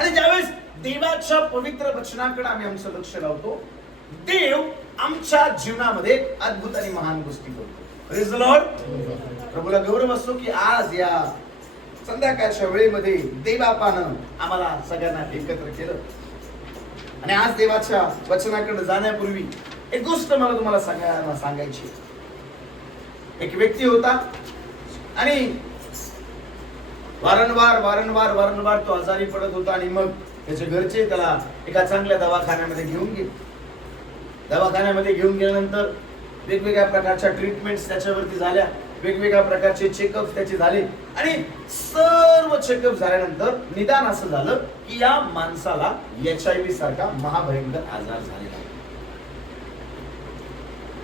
आणि ज्यावेळेस देवाच्या पवित्र वचनाकडे आम्ही आमचं लक्ष लावतो, देव आमच्या जीवनामध्ये अद्भुत आणि महान गोष्टी करतो. Praise the lord. प्रभूला गौरव असतो की आज या संध्याकाळच्या वेळेमध्ये देवबापानं आम्हाला सगळ्यांना एकत्र केलं. आणि आज देवाच्या वचनाकडे जाण्यापूर्वी एक गोष्ट मला तुम्हाला सगळ्यांना सांगायची. एक व्यक्ती होता आणि वारंवार तो आजारी पडत होता आणि मग त्याचे घरचे त्याला एका चांगल्या दवाखान्यामध्ये घेऊन गेले. दवाखान्यामध्ये घेऊन गेल्यानंतर वेगवेगळ्या प्रकारच्या ट्रीटमेंट्स त्याच्यावरती झाल्या, वेगवेगळ्या प्रकारचे चेकअप त्याचे झाले आणि सर्व चेकअप झाल्यानंतर निदान असं झालं की या माणसाला HIV सारखा महाभयंकर आजार झालेला आहे.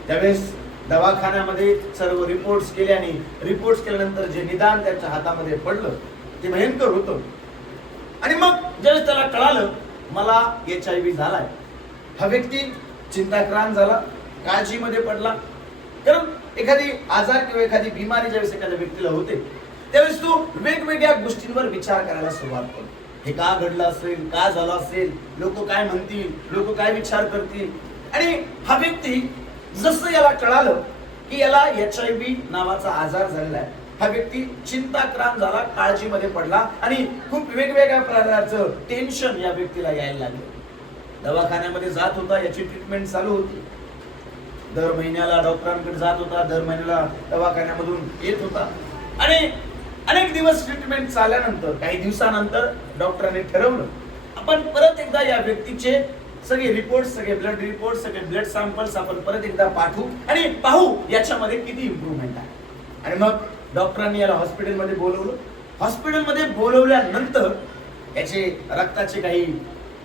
त्यावेळेस दवाखान्यामध्ये सर्व रिपोर्ट्स केले आणि रिपोर्ट्स केल्यानंतर जे निदान त्याच्या हातामध्ये पडलं ते भयंकर होतं. आणि मग ज्यावेळेस त्याला कळालं मला HIV झालाय, हा व्यक्ती चिंताक्रांत झाला, काळजीमध्ये पडला. कारण एखादी आजार किंवा एखादी बिमारी ज्यावेळेस एखाद्या व्यक्तीला होते त्यावेळेस तो वेगवेगळ्या गोष्टींवर विचार करायला सुरुवात करतो. हे का घडलं असेल, का झालं असेल, लोक काय म्हणतील, लोक काय विचार करतील. आणि हा व्यक्ती जसं याला कळालं की याला HIV नावाचा आजार झालेला आहे, हा व्यक्ती चिंताक्रांत झाला, काळजीमध्ये पडला आणि खूप वेगवेगळ्या प्रकारचं टेन्शन या व्यक्तीला यायला लागलं. दवाखान्यामध्ये जात होता, याची ट्रीटमेंट चालू होती, दर महिन्याला डॉक्टरांकडे जात होता, दर महिन्याला दवाखान्यामधून येत होता आणि अनेक दिवस ट्रीटमेंट चालल्यानंतर काही दिवसानंतर डॉक्टरांनी ठरवलं आपण परत एकदा या व्यक्तीचे सगळे रिपोर्ट, सगळे ब्लड रिपोर्ट, सगळे ब्लड सॅम्पल्स आपण परत एकदा पाठवू आणि पाहू याच्यामध्ये किती इम्प्रूव्हमेंट आहे. आणि मग डॉक्टरांनी याला हॉस्पिटलमध्ये बोलवलं. हॉस्पिटलमध्ये बोलवल्यानंतर याचे रक्ताचे काही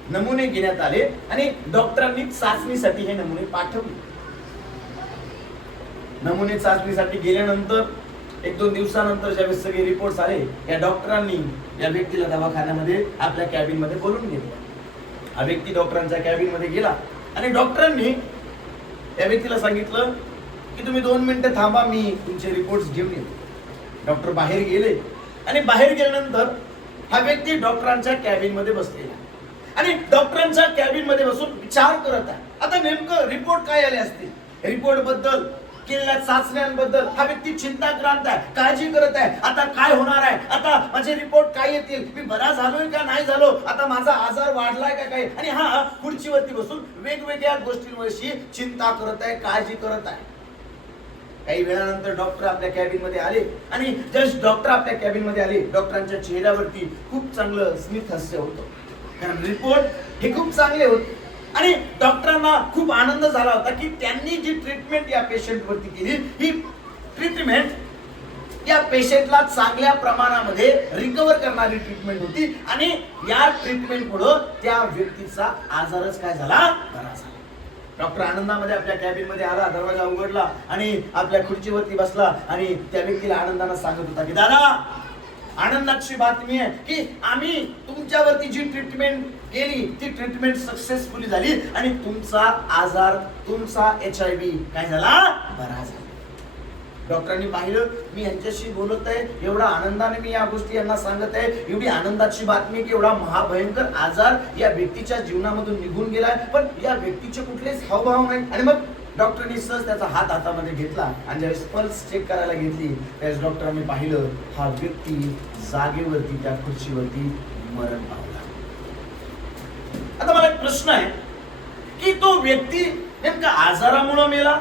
नमुने घेण्यात आले आणि डॉक्टरांनी चाचणीसाठी हे नमुने पाठवले. नमुने चाचणीसाठी गेल्यानंतर एक दोन दिवसानंतर ज्यावेळेस सगळे रिपोर्ट्स आले, या डॉक्टरांनी या व्यक्तीला दवाखान्यामध्ये आपल्या कॅबिन मध्ये बोलवून घेतलं. हा व्यक्ती डॉक्टरांच्या कॅबिन मध्ये गेला आणि डॉक्टरांनी या व्यक्तीला सांगितलं की तुम्ही 2 मिनिटं थांबा, मी तुमचे रिपोर्ट्स घेऊन येतो. डॉक्टर बाहेर गेले आणि बाहेर गेल्यानंतर हा व्यक्ती डॉक्टरांच्या कॅबिन मध्ये बसलेला आणि डॉक्टरांच्या कॅबिन मध्ये बसून विचार करत आहे. आता नेमकं रिपोर्ट काय आले असतील, रिपोर्ट बद्दल, केलेल्या चाचण्यांबद्दल हा व्यक्ती चिंताक्रांत आहे, काळजी करत आहे. आता काय होणार आहे, आता माझे रिपोर्ट काय येतील, मी बरा झालोय का नाही झालो, आता माझा आजार वाढलाय का काय. आणि हा खुर्चीवरती बसून वेगवेगळ्या गोष्टींविषयी चिंता करत आहे, काळजी करत आहे. काही वेळानंतर डॉक्टर आपल्या कॅबिन मध्ये आले आणि जस्ट डॉक्टर आपल्या कॅबिन मध्ये आले, डॉक्टरांच्या चेहऱ्यावरती खूप चांगलं स्मित हास्य होतं, कारण रिपोर्ट हे खूप चांगले होते. आणि डॉक्टरांना खूप आनंद झाला होता की त्यांनी जी ट्रीटमेंट या पेशंट वरती केली, ही ट्रीटमेंट या पेशंटला चांगल्या प्रमाणामध्ये रिकव्हर करणारी ट्रीटमेंट होती आणि या ट्रीटमेंट मुळे त्या व्यक्तीचा आजारच काय झाला, बरा झाला. डॉक्टर आनंदामध्ये आपल्या कॅबिन मध्ये आला, दरवाजा उघडला आणि आपल्या खुर्चीवरती बसला आणि त्या व्यक्तीला आनंदाने सांगत होता की दादा, आनंदाची बातमी आहे की आम्ही तुमच्यावरती जी ट्रीटमेंट केली ती ट्रीटमेंट सक्सेसफुली झाली आणि तुमचा आजार, तुमचा HIV काय झाला, बरा झाला. डॉक्टरांनी पाहिलं मी यांच्याशी बोलत आहे, एवढा आनंदाने मी या गोष्टी यांना सांगत आहे, एवढी आनंदाची बातमी की एवढा महाभयंकर आजार या व्यक्तीच्या जीवनामधून निघून गेलाय, पण या व्यक्तीचे कुठलेच हावभाव नाही. आणि मग डॉक्टरनी सहज त्याचा हात हातामध्ये घेतला आणि ज्यावेळेस पल्स चेक करायला घेतली त्यावेळेस डॉक्टरांनी पाहिलं हा व्यक्ती जागेवरती त्या खुर्चीवरती मरण पावला. आता मला एक प्रश्न आहे की तो व्यक्ती नेमका आजारामुळे मेला,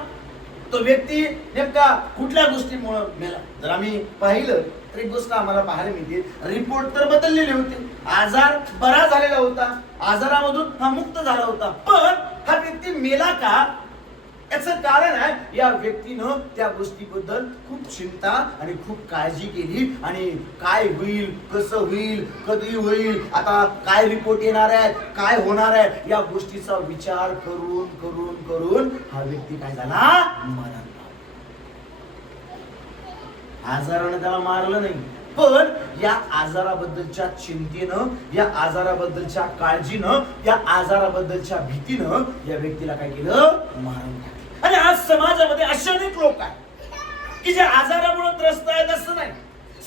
तो व्यक्ती नेमका कुठल्या गोष्टीमुळे मेला. जर आम्ही पाहिलं तर एक गोष्ट आम्हाला पाहायला मिळते, रिपोर्ट तर बदललेले होते, आजार बरा झालेला होता, आजारामधून हा मुक्त झाला होता, पण हा व्यक्ती मेला का, याचं कारण आहे या व्यक्तीनं त्या गोष्टीबद्दल खूप चिंता आणि खूप काळजी केली आणि काय होईल, कसं होईल, कधी होईल, आता काय रिपोर्ट येणार आहे, काय होणार आहे, या गोष्टीचा विचार करून करून करून हा व्यक्ती काय झाला, मरण. आजारानं त्याला मारलं नाही, पण या आजाराबद्दलच्या चिंतेनं, या आजाराबद्दलच्या काळजीनं, या आजाराबद्दलच्या भीतीनं या व्यक्तीला काय केलं, मारून टाकलं. आणि आज समाजामध्ये असे अनेक लोक आहेत की जे आजारामुळे त्रस्त आहेत असं नाही,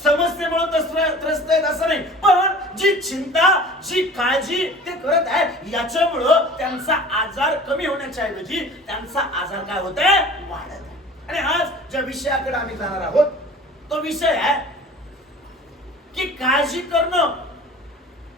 समस्येमुळे त्रस्त आहेत असं नाही, पण जी चिंता, जी काळजी ते करत आहे याच्यामुळं त्यांचा आजार कमी होण्याच्या ऐवजी त्यांचा आजार काय होत आहे, वाढत आहे. आणि आज ज्या विषयाकडे आम्ही जाणार आहोत तो विषय आहे की काळजी करणं,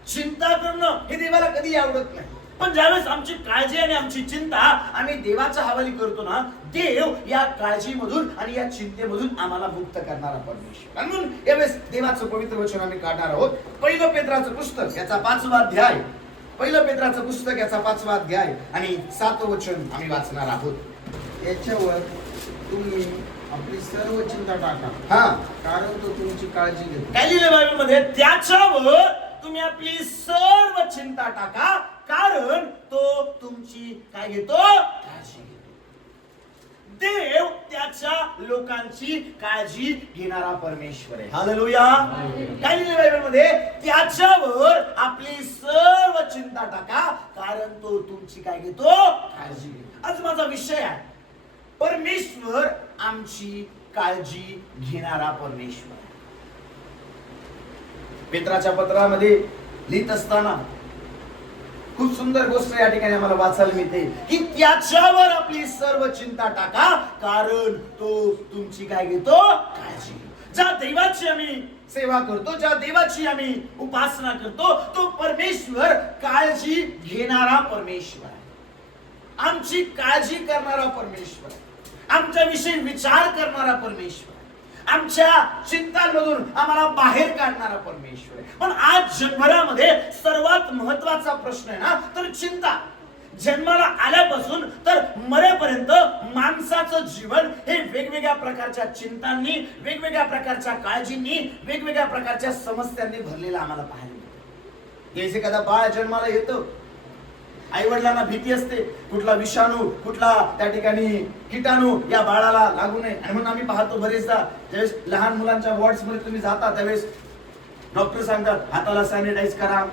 चिंता करणं हे देवाला कधी आवडत नाही. पण ज्यावेळेस आमची काळजी आणि आमची चिंता आम्ही देवाच्या हवाली करतो ना, देव या काळजीमधून आणि या चिंतेमधून आम्हाला मुक्त करणारा परमेश्वर. म्हणून यावेळेस देवाचं पवित्र वचन आम्ही काढणार आहोत. पहिलं पेत्राचं पुस्तक याचा 5वा अध्याय, पहिलं पेत्राचं पुस्तक याचा 5वा अध्याय आणि 7वं वचन आम्ही वाचणार आहोत. याच्यावर तुम्ही आपली सर्व चिंता टाका, हा, कारण तो तुमची काळजी घेतो. काय लिहिलं बायबलमध्ये? त्याच्यावर तुम्ही आपली सर्व चिंता टाका, कारण तो तुमची काय घेतो, काळजी घेतो. देव त्याच्या लोकांची काळजी घेणारा परमेश्वर आहे. हालेलुया. काय लिहिलं बायबलमध्ये? त्याच्यावर आपली सर्व चिंता टाका, कारण तो तुमची काय घेतो, काळजी घेतो. आज माझा विषय आहे, परमेश्वर आमची काळजी घेणारा परमेश्वर. पेत्राच्या पत्रामध्ये लिहित असताना खूप सुंदर गोष्ट या ठिकाणी आम्हाला वाचायला मिळते की त्याच्यावर आपली सर्व चिंता टाका, कारण तो तुमची काय घेतो, काळजी घेतो. ज्या देवाची आम्ही सेवा करतो, ज्या देवाची आम्ही उपासना करतो, तो परमेश्वर काळजी घेणारा परमेश्वर आहे. आमची काळजी करणारा परमेश्वर आहे, आमच्या विषयी विचार करणारा परमेश्वर, आमच्या चिंतांमधून आम्हाला बाहेर काढणारा परमेश्वर आहे. पण आज जगभरामध्ये सर्वात महत्वाचा प्रश्न आहे ना, तर चिंता. जन्माला आल्यापासून तर मरेपर्यंत माणसाचं जीवन हे वेगवेगळ्या प्रकारच्या चिंतांनी, वेगवेगळ्या प्रकारच्या काळजींनी, वेगवेगळ्या प्रकारच्या समस्यांनी भरलेला आम्हाला पाहायला मिळतं. जसे एखादा बाळ जन्माला येतं, आई वडिलांना भीती असते कुठला विषाणू, कुठला त्या ठिकाणी कीटाणू या बाळाला लागू नये. आणि म्हणून आम्ही पाहतो बरेचदा ज्यावेळेस लहान मुलांच्या वॉर्ड्स मध्ये तुम्ही जाता त्यावेळेस डॉक्टर सांगतात हाताला सॅनिटाईज करा.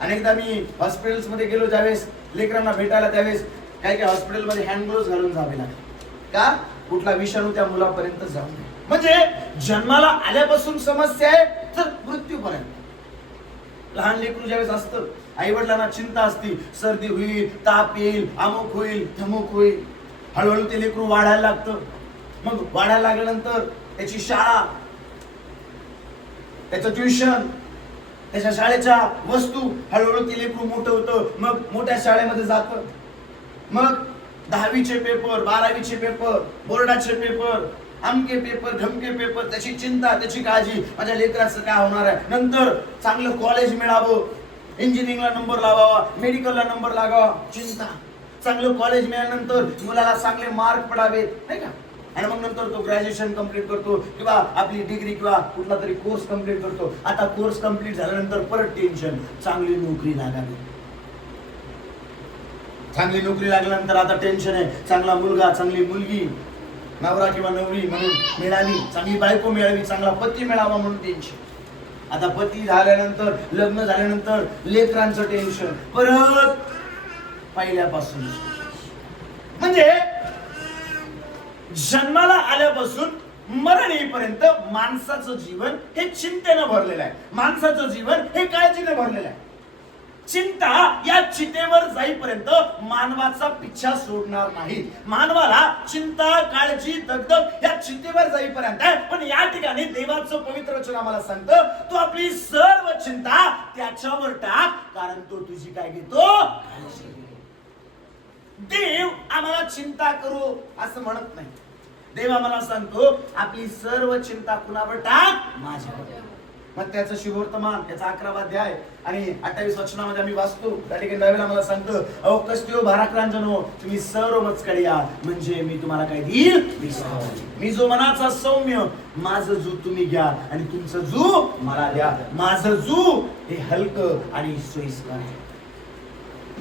अनेकदा मी हॉस्पिटल्स मध्ये गेलो, ज्यावेळेस लेकरांना भेटायला त्यावेळेस काही काही हॉस्पिटलमध्ये हँड ग्लोव्स घालून जावे लागते. का? कुठला विषाणू त्या मुलापर्यंत जाऊ नये. म्हणजे जन्माला आल्यापासून समस्या आहे तर मृत्यूपर्यंत. लहान लेकरू ज्यावेळेस असतं, आई वडिलांना चिंता असती, सर्दी होईल, ताप येईल, अमुक होईल, धमुक होईल. हळूहळू ते लेकरू वाढायला लागतं. मग वाढायला लागल्यानंतर त्याची शाळा, त्याचं ट्युशन, त्याच्या शाळेच्या वस्तू, हळूहळू ते लेकरू मोठं होतं. मग मोठ्या शाळेमध्ये जातं. मग 10वीचे पेपर, 12वीचे पेपर, बोर्डाचे पेपर, अमके पेपर, ढमके पेपर, त्याची चिंता, त्याची काळजी, माझ्या लेकराचं काय होणार आहे, नंतर चांगलं कॉलेज मिळावं, इंजिनिअरिंगला नंबर लावावा, मेडिकलला नंबर लागावा, चिंता. चांगलं कॉलेज मिळाल्यानंतर मुलाला चांगले मार्क पडावे, नाही का? आणि मग नंतर तो ग्रॅज्युएशन कंप्लीट करतो किंवा आपली डिग्री किंवा कुठला तरी कोर्स कंप्लीट करतो. आता कोर्स कंप्लीट झाल्यानंतर परत टेन्शन, चांगली नोकरी लागावी. चांगली नोकरी लागल्यानंतर आता टेन्शन आहे, चांगला मुलगा, चांगली मुलगी, नवरा किंवा नवरी म्हणून मिळाली, चांगली बायको मिळावी, चांगला पती मिळावा म्हणून टेन्शन. आता पती झाल्यानंतर, लग्न झाल्यानंतर लेकरांचं टेन्शन, परत पहिल्यापासून. म्हणजे जन्माला आल्यापासून मरण येईपर्यंत माणसाचं जीवन हे चिंतेनं भरलेलं आहे. माणसाचं जीवन हे काळजीने भरलेलं आहे. चिंता या चितेवर जाईपर्यंत मानवाचा पिच्छा सोडणार नाही. मानवाला चिंता, काळजी, दगदग या चितेवर जाईपर्यंत आहे. पण या ठिकाणी देवाचं पवित्र वचन आम्हाला सांगतं, तू आपली सर्व चिंता त्याच्यावर टाक, कारण तो तुझी काय घेतो, काळजी घेतो. देव आम्हाला चिंता करू असं म्हणत नाही. देव आम्हाला सांगतो आपली सर्व चिंता कुणावर टाक, माझ्यावर. मग त्याचं शुभवर्तमान याचा 11वा अध्याय आणि 28 वचनामध्ये आम्ही वाचतो. त्या ठिकाणी बायबल आम्हाला सांगतं, अहो कष्टीयो भाराक्रांजनो, तुम्ही सर्व मजकडे या, म्हणजे मी तुम्हाला काय देईल, मी जो मनाचा सौम्य, माझं जू तुम्ही घ्या आणि तुमचं जू मला द्या. माझं जू हे हलकं आणि सोयीस्कर आहे.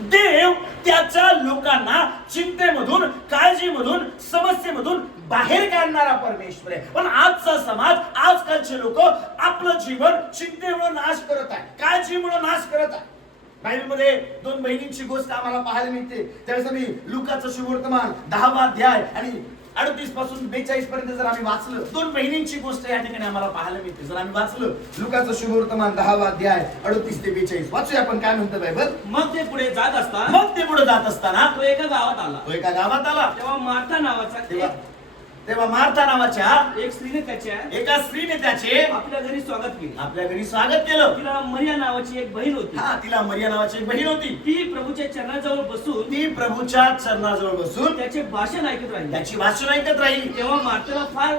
देव त्याच्या लोकांना चिंतेमधून, काळजीमधून, समस्येमधून बाहेर काढणारा परमेश्वर आहे. पण आजचा समाज, आजकालचे लोक आपलं जीवन चिंतेमुळे नाश करत आहे, काळजीमुळे नाश करत आहे. बायबलमध्ये 2 बहिणींची गोष्ट आम्हाला पाहायला मिळते. त्यावेळेस आम्ही लुकाचं शुभवर्तमान 10वा अध्याय आणि 38 पासून 42 पर्यंत जर आम्ही वाचलं, दोन बहिणींची गोष्ट या ठिकाणी आम्हाला पाहायला मिळते. जर आम्ही वाचलं लुकाचं शुभवर्तमान 10वा अध्याय 38 ते 42 वाचूया आपण काय म्हणतं बायबल. मग ते पुढे जात असता मग ते पुढे जात असताना तो एका गावात आला. तो एका गावात आला. तेव्हा मार्था नावाचा तेव्हा मार्था नावाच्या एक स्त्रीने त्याच्या एका स्त्रीने त्याचे आपल्या घरी स्वागत केले. आपल्या घरी स्वागत केलं. तिला मरिया नावाची एक बहीण होती. हा, तिला मरिया नावाची एक बहीण होती. ती प्रभूच्या चरणाजवळ बसून ती प्रभूच्या चरणाजवळ बसून त्याचे भाषण ऐकत राहिली. त्याची भाषण ऐकत राहिली. तेव्हा मार्थेला फार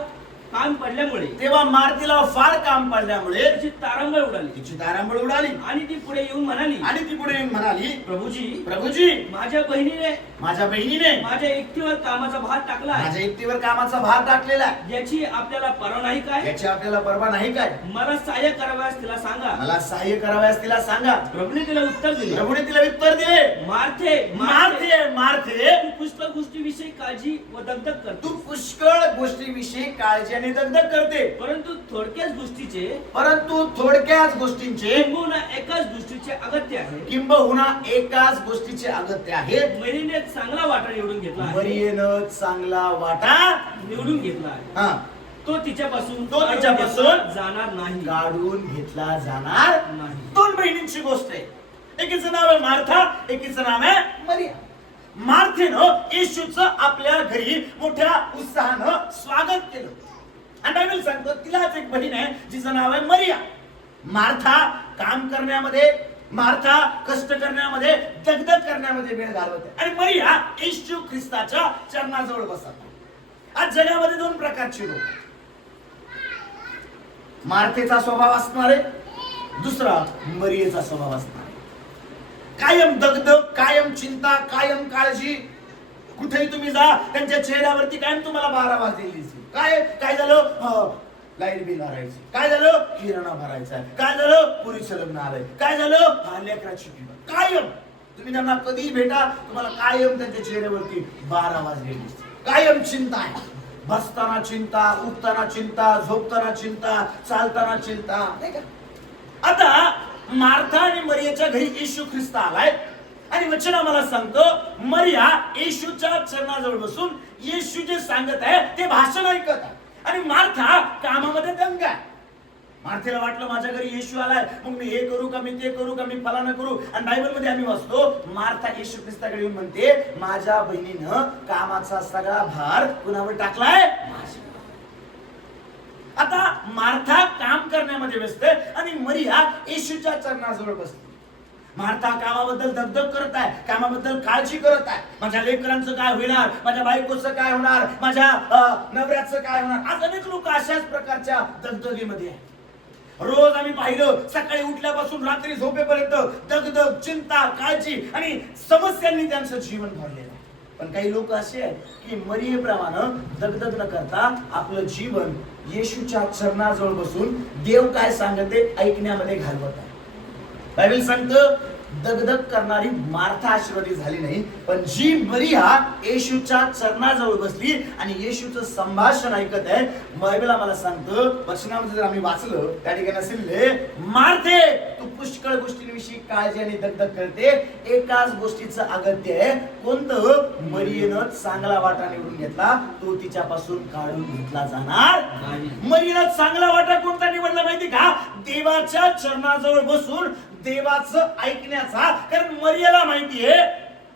काम पडल्यामुळे तेव्हा मार्तीला फार काम पडल्यामुळे त्याची तारंबळ उडाली तिची तारांबळ उडाली. आणि ती पुढे येऊन म्हणाली, आणि ती पुढे येऊन म्हणाली, प्रभूजी प्रभूजी माझ्या बहिणीने माझ्या बहिणीने माझ्या एकटीवर कामाचा भार टाकला आहे. माझ्या एकटीवर कामाचा भार टाकलेला आहे. याची आपल्याला परवा नाही काय? याची आपल्याला परवा नाही काय? मला सहाय्य कराव्यास तिला सांगा. मला सहाय्य करावयास तिला सांगा. प्रभूने तिला उत्तर दिले, प्रभूने तिला उत्तर दिले, मार्थे मार्थे मार्थे तू पुष्कळ गोष्टीविषयी काळजी व दगदग कर. तू पुष्कळ गोष्टीविषयी काळजी आणि दगदग करते, परंतु थोडक्याच गोष्टीचे परंतु थोडक्याच गोष्टींचे किंबहुना एकाच गोष्टीचे अगत्य आहे. किंबहुना एकाच गोष्टीचे अगत्य आहे. मरीने चांगला वाटा निवडून घेतला आहे. मरियेनं चांगला वाटा निवडून घेतला आहे. हा तो तिच्यापासून तो तिच्यापासून काढून जाणार नाही. काढून घेतला जाणार नाही. दोन बहिणींची गोष्ट आहे. एकीचं नाव आहे मार्था, एकीचं नाव आहे मरिया. मार्थेनं येशूचं आपल्या घरी मोठ्या उत्साहानं स्वागत केलं. आणि बायबल सांगतो तिलाच एक बहीण आहे जिचं नाव आहे मरिया. मार्था काम करण्यामध्ये, मार्था कष्ट करण्यामध्ये, दगदग करण्यामध्ये वेळ घालवते, आणि मरिया येशू ख्रिस्ताच्या चरणाजवळ बसतात. आज जगामध्ये दोन प्रकारचे लोक, मार्थेचा स्वभाव असणारे, दुसरा मरियेचा स्वभाव असणारे. कायम दगदग, कायम चिंता, कायम काळजी. कुठेही तुम्ही जा त्यांच्या चेहऱ्यावरती कायम तुम्हाला 12 वाजलेली दिसतील. काय झालं? लाईट बिल भरायची. काय झालं? किराणा भरायचा. काय झालं? पुरीचं लग्न आलंय. काय झालं? लेकराची फी. कायम तुम्ही त्यांना कधीही भेटा, तुम्हाला कायम त्यांच्या चेहऱ्यावरती 12 वाजलेली दिसतील. कायम चिंता आहे. बसताना चिंता, उठताना चिंता, झोपताना चिंता, चालताना चिंता, नाही का? आता मार्था आणि मरियाच्या घरी येशू ख्रिस्त आलाय, आणि वचन आम्हाला सांगतो मरिया येशूच्या चरणाजवळ बसून येशू जे सांगत आहे ते भाषण ऐकत आहे, आणि मार्था कामामध्ये दंग आहे. मार्थेला वाटलं माझ्या घरी येशू आलाय, मग मी हे करू का, मी ते करू का, मी फलाना करू. आणि बायबल मध्ये आम्ही वाचतो मार्था येशू ख्रिस्ताकडे येऊन म्हणते माझ्या बहिणीनं कामाचा सगळा भार कुणावर टाकलाय? आता मार्था काम करण्यामध्ये व्यस्त आहे, आणि मरिया येशूच्या चरणाजवळ बसते. मार्था कामाबद्दल दगदग करत आहे, कामाबद्दल काळजी करत आहे. माझ्या लेकरांचं काय होणार, माझ्या बायकोचं काय होणार, माझ्या नवऱ्याचं काय होणार. आज अनेक लोक अशाच प्रकारच्या दगदगीमध्ये आहेत. रोज आम्ही पाहिलं सकाळी उठल्यापासून रात्री झोपेपर्यंत दगदग, चिंता, काळजी आणि समस्यांनी त्यांचं जीवन भरलेलं आहे. पण काही लोक असे आहेत की मरियेप्रमाणे दगदग न करता आपलं जीवन येशूच्या चरणाजवळ बसून देव काय सांगते ऐकण्यामध्ये घालवत आहे. बायबल सांगतं दगदग करणारी मार्था आशीर्वादित झाली नाही, पण जी मरिया येशूच्या चरणाजवळ बसली आणि येशूचं संभाषण ऐकत आहे. बायबल आम्हाला सांगतं, वचनामध्ये जर आम्ही वाचलं त्या ठिकाणी असेल, मार्थे तू पुष्कळ गोष्टींविषयी काळजी आणि दगदग करते, एकाच गोष्टीचं अगत्य आहे. कोणतं? मरियेनं चांगला वाटा निवडून घेतला, तो तिच्यापासून काढून घेतला जाणार नाही. मरियेनं चांगला वाटा कोणता निवडला माहिती का? देवाच्या चरणाजवळ बसून देवाचं ऐकण्याचा. कारण मरियेला माहितीये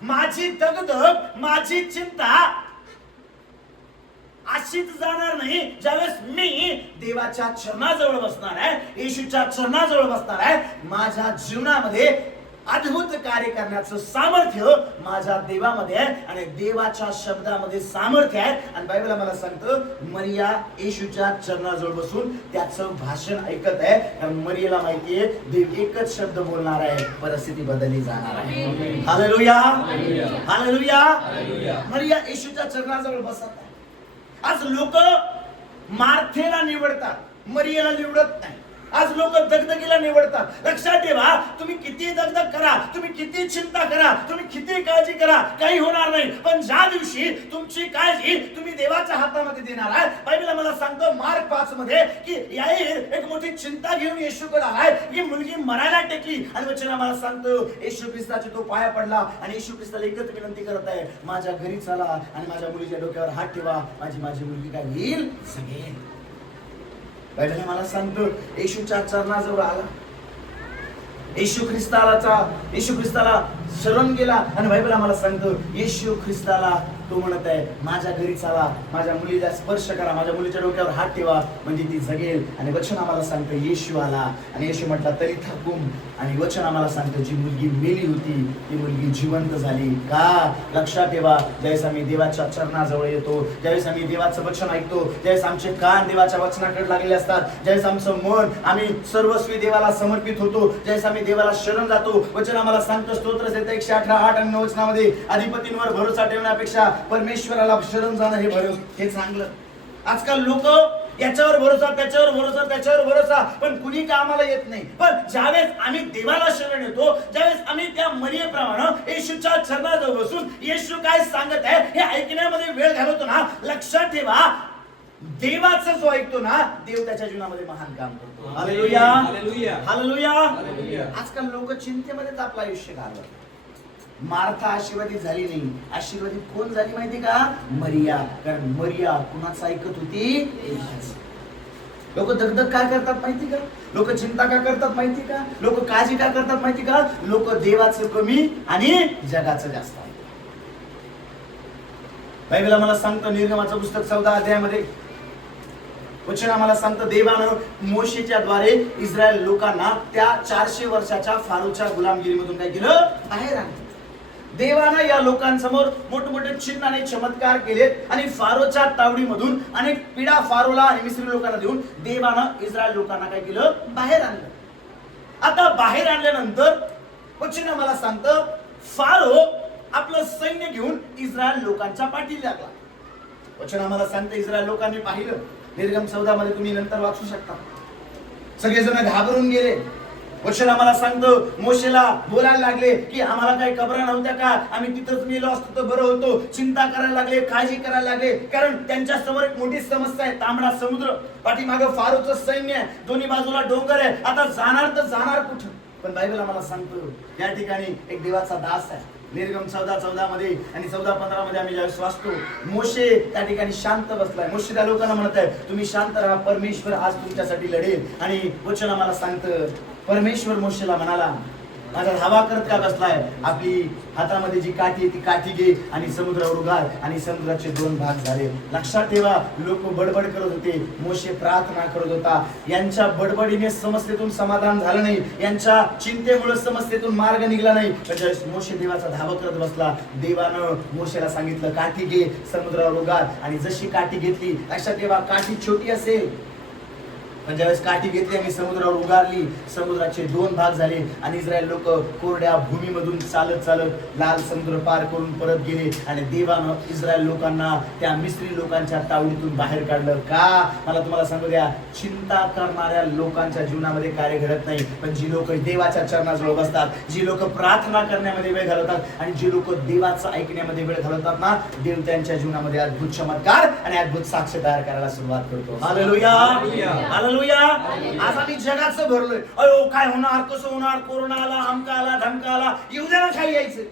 माझी दगदग, माझी चिंता अशीच जाणार नाही. ज्यावेळेस मी देवाच्या चरणाजवळ बसणार आहे, येशूच्या चरणाजवळ बसणार आहे, माझ्या जीवनामध्ये अद्भुत कार्य करण्याचं सामर्थ्य माझ्या देवामध्ये आहे, आणि देवाच्या शब्दामध्ये सामर्थ्य आहे. आणि बायबल आम्हाला सांगतं मरिया येशूच्या चरणाजवळ बसून त्याचं भाषण ऐकत आहे. कारण मरियाला माहितीये देव एकच शब्द बोलणार आहे, परिस्थिती बदलली जाणार आहे. Hallelujah, hallelujah. मरिया येशूच्या चरणाजवळ बसत आहे. आज लोक मार्थेला निवडतात, मरियाला निवडत नाही. आज लोक दगदगीला निवडतात. लक्षात ठेवा, तुम्ही किती दगदग करा, तुम्ही किती चिंता करा, तुम्ही किती काळजी करा, काही होणार नाही. पण ज्या दिवशी तुमची काळजी तुम्ही देवाच्या हातामध्ये देणार आहे, बायबल मला सांगतो मार्क 5 मध्ये की याईर एक मोठी चिंता घेऊन येशूकडे आलाय. ही मुलगी मरायला टेकली आणि वचन आम्हाला सांगतो येशू ख्रिस्ताचे तो पाया पडला आणि येशू ख्रिस्ताला एकच विनंती करत आहे, माझ्या घरी चला आणि माझ्या मुलीच्या डोक्यावर हात ठेवा, माझी मुलगी काय होईल, सगळेल. बायबल मला सांगतो येशूच्या चरणाजवळ आला, येशू ख्रिस्ताला शरण गेला आणि बायबल आम्हाला सांगतो येशू ख्रिस्ताला तो म्हणत आहे, माझ्या घरी चला, माझ्या मुलीला स्पर्श करा, माझ्या मुलीच्या डोक्यावर हात ठेवा, म्हणजे ती जगेल. आणि वचन आम्हाला सांगतो येशू आला आणि येशू म्हटला तरी थकून, आणि वचन आम्हाला सांगतो जी मुलगी मेली होती ती मुलगी जिवंत झाली. का? लक्षात ठेवा, ज्यावेळेस आम्ही देवाच्या चरणाजवळ येतो, ज्यावेळेस आम्ही देवाचं वचन ऐकतो, ज्यावेळेस आमचे कान देवाच्या वचनाकडे लागलेले असतात, ज्यावेळेस आमचं मन आम्ही सर्वस्वी देवाला समर्पित होतो, ज्यावेळेस आम्ही देवाला शरण जातो, वचन आम्हाला सांगतो स्तोत्र 118, 8 आणि 9 वचनामध्ये अधिपतींवर भरोसा ठेवण्यापेक्षा परमेश्वराला शरण जाणं हे चांगलं. आजकाल लोक याच्यावर भरोसा, त्याच्यावर भरोसा, पण कुणी कामाला येत नाही. पण ज्यावेळेस आम्ही देवाला शरण येतो, ज्यावेळेस आम्ही त्या मरियेप्रमाणे येशूच्या चरणाजवळ बसून येशू काय सांगत आहे हे ऐकण्यामध्ये वेळ घालवतो ना, लक्षात ठेवा देवाचा जो ऐकतो ना, देव त्याच्या जीवनामध्ये महान काम करतो. Hallelujah, hallelujah, hallelujah. हालेलुया. आजकाल लोक चिंतेमध्येच आपलं आयुष्य घालवतात. मार्था आशीर्वादित झाली नाही, आशीर्वादित कोण झाली माहिती का? मरिया. कारण मरिया कुणाचं ऐकत होती? लोक दगदग काय करतात माहिती का? लोक चिंता का करतात माहिती का? लोक काळजी का करतात माहिती का? लोक देवाचं कमी आणि जगाचं जास्त आहे. बायबल आम्हाला सांगतो निर्गमाचं पुस्तक 14 अध्यायामध्ये वचन आम्हाला सांगतं देवानं मोशेच्या द्वारे इस्रायल लोकांना त्या 400 वर्षाच्या फारोच्या गुलामगिरीमधून काय केलं? बाहेर आणलं. देवानं या लोकांसमोर मोठमोठे चिन्ह आणि चमत्कार केलेत आणि फारोच्या तावडीमधून अनेक पीडा फारोला आणि मिस्री लोकांना देऊन देवानं इस्रायल लोकांना काय केलं? बाहेर आणलं. आता बाहेर आणल्यानंतर वचन आम्हाला सांगतं फारो आपलं सैन्य घेऊन इस्रायल लोकांच्या पाठीला लागला. वचन आम्हाला सांगतं इस्रायल लोकांनी पाहिलं, निर्गम 14 मध्ये तुम्ही नंतर वाचू शकता, सगळेजण घाबरून गेले. वचन आम्हाला सांगतो मोशेला बोलायला लागले की आम्हाला काही कबरा नव्हत्या का, आम्ही तिथंच मेलो असतो तर बरं होतो. चिंता करायला लागले, काळजी करायला लागले, कारण त्यांच्या समोर एक मोठी समस्या आहे, तांबडा समुद्र, पाठीमागं फारोचं सैन्य आहे, दोन्ही बाजूला डोंगर आहे. आता जाणार तर जाणार कुठं? पण बायबल आम्हाला सांगतो या ठिकाणी एक देवाचा दास आहे. निर्गम 14 मध्ये आणि 14-15 मध्ये आम्ही ज्यावेळेस वाचतो, मोशे त्या ठिकाणी शांत बसलाय. मोशे त्या लोकांना म्हणत आहे तुम्ही शांत राहा, परमेश्वर आज तुमच्यासाठी लढेल. आणि वचन आम्हाला सांगतं परमेश्वर मोशेला म्हणाला माझा धावा करत का बसलाय? आपली हातामध्ये जी काठी आहे ती काठी घे आणि समुद्रावर उगार, आणि समुद्राचे 2 भाग झाले. लक्षात ठेवा लोक बडबड करत होते, मोशे प्रार्थना करत होता. यांच्या बडबडीने समस्येतून समाधान झालं नाही, यांच्या चिंतेमुळे समस्येतून मार्ग निघाला नाही. त्याच्यावेळेस मोशे देवाचा धावा करत बसला. देवानं मोशेला सांगितलं काठी घे, समुद्रावर उगार, आणि जशी काठी घेतली, लक्षात ठेवा काठी छोटी असेल पण ज्यावेळेस काठी घेतली आणि समुद्रावर उगारली, समुद्राचे 2 भाग झाले आणि इस्रायल लोक कोरड्या भूमीमधून चालत चालत लाल समुद्र पार करून परत गेले. आणि देवानं इस्रायल लोकांना त्या मिस्री लोकांच्या तावडीतून बाहेर काढलं. का? मला तुम्हाला सांगू द्या, चिंता करणाऱ्या लोकांच्या जीवनामध्ये कार्य घडत नाही, पण जी लोक देवाच्या चरणाजवळ बसतात, जी लोक प्रार्थना करण्यामध्ये वेळ घालवतात आणि जी लोक देवाचं ऐकण्यामध्ये वेळ घालवतात ना, देव त्यांच्या जीवनामध्ये अद्भुत चमत्कार आणि अद्भुत साक्ष तयार करायला सुरुवात करतो. Hallelujah, hallelujah. आज आम्ही जगाचं भरलोय, अयो काय होणार, कसं होणार, कोरोना आला, आमका आला, धमका आला, येऊ द्या ना, काय यायचं.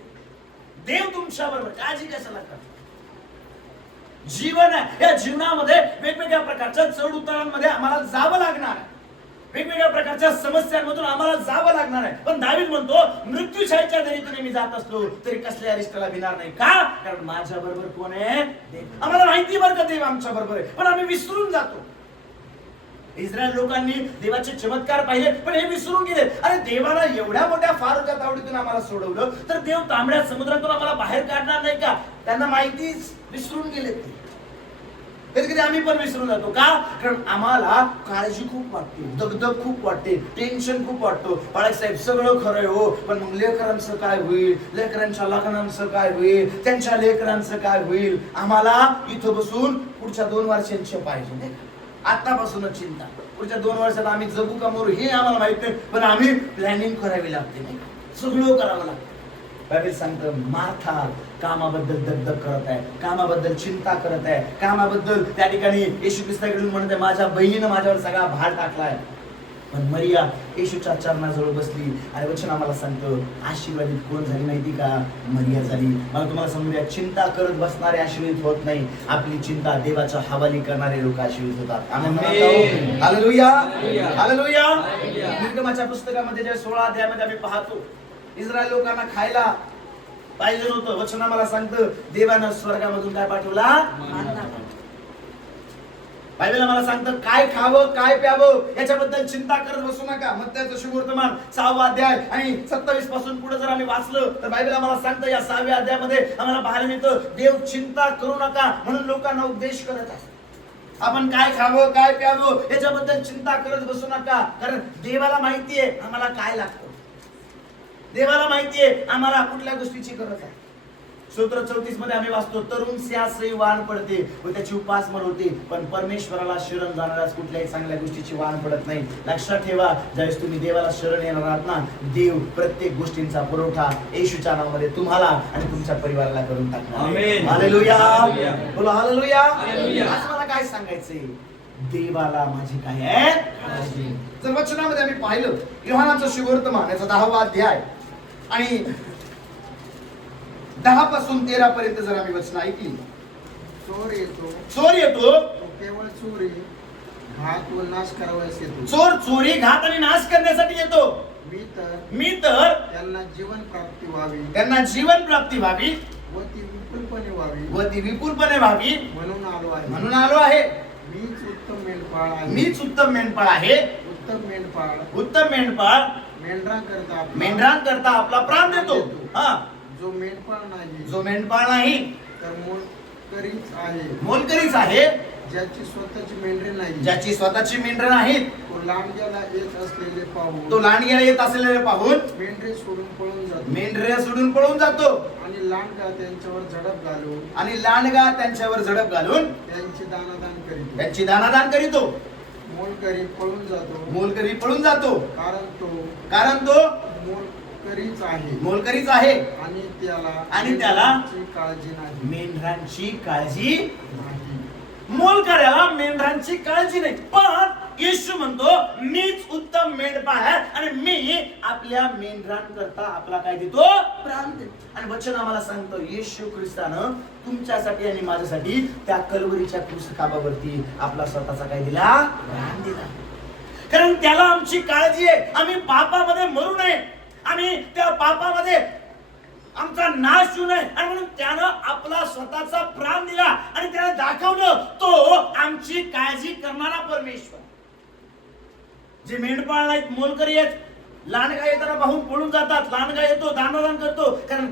देव तुमच्या बरोबर, काळजी कशाला करता? जीवन आहे, या जीवनामध्ये वेगवेगळ्या प्रकारच्या चढ उतारांमध्ये आम्हाला जावं लागणार आहे, वेगवेगळ्या प्रकारच्या समस्यांमधून आम्हाला जावं लागणार आहे. पण दावीद म्हणतो मृत्यूशाहीच्या दरीतून मी जात असलो तरी कसल्या अरिष्टाला भिणार नाही. का? कारण माझ्या बरोबर कोण आहे? देव. आम्हाला माहिती बरं का देव आमच्या बरोबर आहे, पण आम्ही विसरून जातो. इस्रायल लोकांनी देवाचे चमत्कार पाहिले पण हे विसरून गेले. अरे देवानं एवढ्या मोठ्या फारोच्या तावडीतून आम्हाला सोडवलं तर देव तांबड्या समुद्रातून आम्हाला बाहेर काढणार नाही का? त्यांना माहितीच, विसरून गेले. कधी कधी आम्ही पण विसरून जातो. का? कारण आम्हाला काळजी खूप वाटते, दगदग खूप वाटते, टेन्शन खूप वाटतो. बाळासाहेब सगळं खरंय हो, पण मग लेकरांचं काय होईल, लेकरांच्या लग्नांचं काय होईल, त्यांच्या लेकरांचं काय होईल. आम्हाला इथं बसून पुढच्या 2 वर्षांचे पाहिजे नाही, आतापासूनच चिंता. पुढच्या 2 वर्षात आम्ही जगू का मरू हे आम्हाला माहित नाही, पण आम्ही प्लॅनिंग करावी लागते नाही. सगळं करावं लागतं. बायबल सांगतं मार्था कामाबद्दल दगदग करत आहे, कामाबद्दल चिंता करत आहे, कामाबद्दल त्या ठिकाणी येशू ख्रिस्ताकडून म्हणत आहे माझ्या बहिणीनं माझ्यावर सगळा भार टाकलाय. पण मरिया येशूच्या चरणाजवळ बसली आणि वचन आम्हाला सांगतं आशीर्वादित कोण झाली माहिती का? मरिया झाली. मला तुम्हाला सांगूया, चिंता करत बसणारे आशीर्वादित होत नाही, आपली चिंता देवाच्या हवाली करणारे लोक आशीर्वादित होतात. आमेन. Hallelujah, hallelujah. निर्गमाच्या पुस्तकामध्ये जे 16 अध्यायामध्ये आम्ही पाहतो, इस्रायल लोकांना खायला पाहिजे होतं. वचन आम्हाला सांगतं देवानं स्वर्गामधून काय पाठवला? मन्ना. बायबल आम्हाला सांगतं काय खावं काय प्यावं याच्याबद्दल चिंता करत बसू नका. मत्त्याचं शुभवर्तमान 6वा अध्याय आणि 27 पासून पुढे जर आम्ही वाचलं तर बायबल आम्हाला सांगतं या 6व्या अध्यायामध्ये आम्हाला पाहायला मिळतं देव चिंता करू नका म्हणून लोकांना उपदेश करत आहे. आपण काय खावं काय प्यावं याच्याबद्दल चिंता करत बसू नका, कारण देवाला माहितीये आम्हाला काय लागतं, देवाला माहितीये आम्हाला कुठल्या गोष्टीची गरज आहे. सूत्र 34 मध्ये आम्ही वाचतो तरुण स्यासही वाण पडते व त्याची उपासमार होते, पण परमेश्वराला शरण जाणाऱ्यास कुठल्याही चांगल्या गोष्टीची वाण पडत नाही. लक्षात ठेवा, ज्यावेळेस तुम्ही देवाला शरण येणार आहात ना, देव प्रत्येक गोष्टींचा पुरवठा येशूच्या नावामध्ये तुम्हाला आणि तुमच्या परिवाराला करून टाकणार. आमेन. हालेलुया, बोला हालेलुया. हालेलुया. आज मला काय सांगायचंय, देवाला माझी काय आहे काळजी. जर वचनामध्ये आम्ही पाहिलं योहानाचं शुभवर्तमान याचा 10वा अध्याय आणि 10 पासून 13 पर्यंत जर आम्ही वचन ऐकली, चोर येतो चोर येतो, तो केवळ चोरी घात व नाश करावयास येतो. चोर चोरी घात आणि नाश करण्यासाठी येतो. मी तर त्यांना जीवन प्राप्ती व्हावी त्यांना जीवन प्राप्ती व्हावी व ती विपुलपणे व्हावी व ती विपुलपणे व्हावी म्हणून आलो आहे. म्हणून आलो आहे. मीच उत्तम मेंढपाळ आहे. मीच उत्तम मेंढपाळ आहे. उत्तम मेंढपाळ उत्तम मेंढपाळ मेंढरांकरता आपला प्राण देतो. हा, जो मेंढपाळ नाही जो मेंढपाळ नाही तर मोलकरीच आहे. मोलकरीच आहे. ज्याची स्वतःची मेंढरे नाही, ज्याची स्वतःची मेंढरं नाहीत, तो लांडग्याला येत असलेले पाहून तो लांडग्याला येत असलेले पाहून मेंढरे सोडून पळून जातो. मेंढऱ्या सोडून पळून जातो आणि लांडगा त्यांच्यावर झडप घालून आणि लांडगा त्यांच्यावर झडप घालून त्यांची दानादान करीतो. त्यांची दानादान करीतो. मोलकरी पळून जातो मोलकरी पळून जातो कारण तो मोलकरीच आहे. मोलकरीच आहे आणि त्याला मेंढरांची काळजी नाही. मेंढरांची काळजी नाही. मोलकऱ्याला मेंढरांची काळजी नाही. पण येशू म्हणतो मीच उत्तम मेंढपाळ आहे आणि मी आपल्या मेंढरांकरता आपला काय देतो? प्राण देतो. आणि वचन आम्हाला सांगतो येशू ख्रिस्तानं तुमच्यासाठी आणि माझ्यासाठी त्या कल्वरीच्या क्रूसखाबावरती आपला स्वतःचा काय दिला? प्राण दिला. कारण त्याला आमची काळजी आहे. आम्ही पापामध्ये मरू नये, आम्ही त्या पापामध्ये आमचा नाश होऊ नये, आणि म्हणून त्यानं आपला स्वतःचा प्राण दिला आणि त्याला दाखवलं तो आमची काळजी करणारा परमेश्वर. जे मेंढपाळ नाहीत, मोलकरी आहेत, लांडगा येताना पाहून पळून जातात. लांडगा येतो, दानदान करतो, कारण